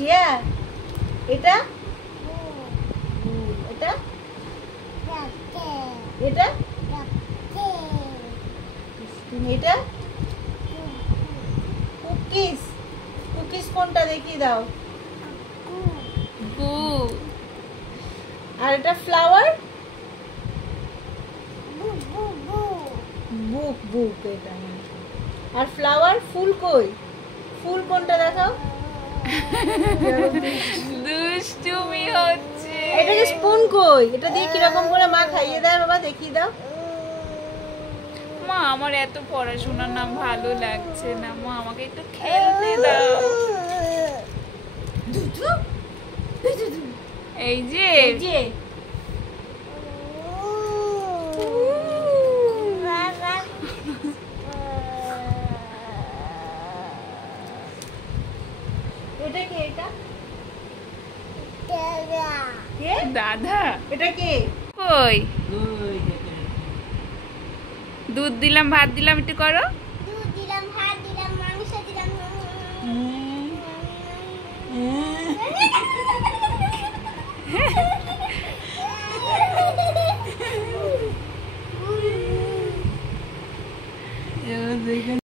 Chair. এটা এটা এটা এটা কুকিজ। কুকিজ কোনটা দেখিয়ে দাও। আর এটা ফ্লাওয়ার। বুক বুক এটা। আর ফ্লাওয়ার ফুল কই? ফুল কোনটা দেখাও। দুষ্টুমি হচ্ছে। এটা কি স্পুন কই? এটা দিয়ে কি রকম করে মা খাইয়ে দেয় বাবা দেখিয়ে দাও। মা আমার এত পড়াশোনা না ভালো লাগছে না, মা আমাকে একটু খেলতে দাও। এই যে এটা কি? এটা দাদা। এটা কি? কই দুধ দিলাম ভাত দিলাম একটু করো।